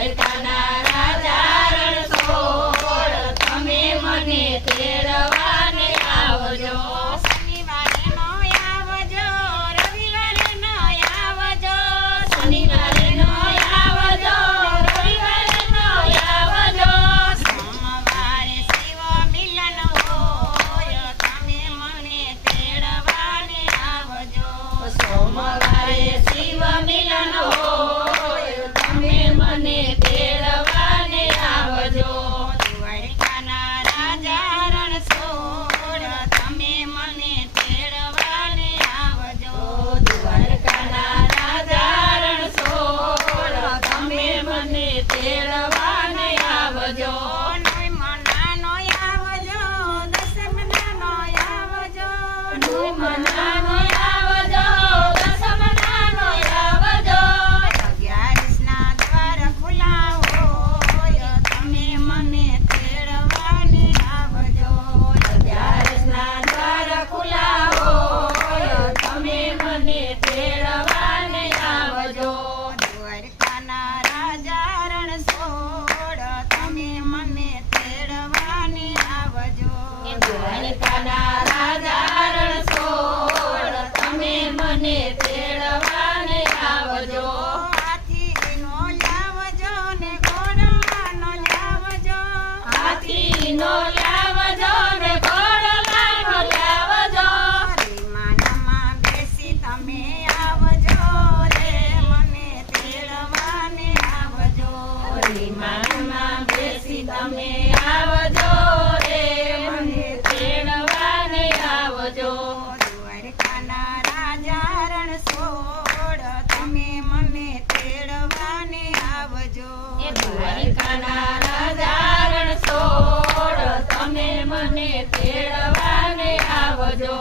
દ્વારકાના રાજા રણછોડ તમે મને તેડવાને આવજો. શનિવારે નો આવજો, રવિવારે નો આવજો, શનિવારે નો આવજો, રવિવારે નો આવજો. સોમવારે શિવ મિલન હોય તમે મને તેડવાને આવજો. સોમવારે શિવ મિલન હોય તમે મને તેડવાને આવજો. દ્વારકાના રાજા રણછોડ તમે મને તેડવાને આવજો. દ્વારકાના રાજા રણછોડ તમે મને તેડવાને આવજો. નોય મનાનો આવજો, દસમનાનો આવજો, મનાનો આવજો, દસમનાનો આવજો. 11ના દ્વાર ખુલ્લા હોય તમે મને તેડવાને આવજો. 11ના દ્વાર ખુલ્લા હોય તમે મને તેડવાને આવજો. દ્વારકાના રાજા રણછોડ તમે મને તેડવાને આવજો. દ્વારકાના રાજા રણછોડ તમે મને તેડવાને આવજો. હાથીનો લાવજો ને ઘોડાનો લાવજો. હાથીનો લાવજો ને ઘોડાનો લાવજો. વિમાનમાં બેસી તમે આવજો રે મને તેડવાને આવજો. વિમાનમાં બેસી તમે આવજો રે મને તેડવાને આવજો. દ્વારકાના રાજા રણછોડ તમે મને તેડવાને આવજો. દ્વારકાના રાજા રણછોડ તમે મને તેડવાને આવજો.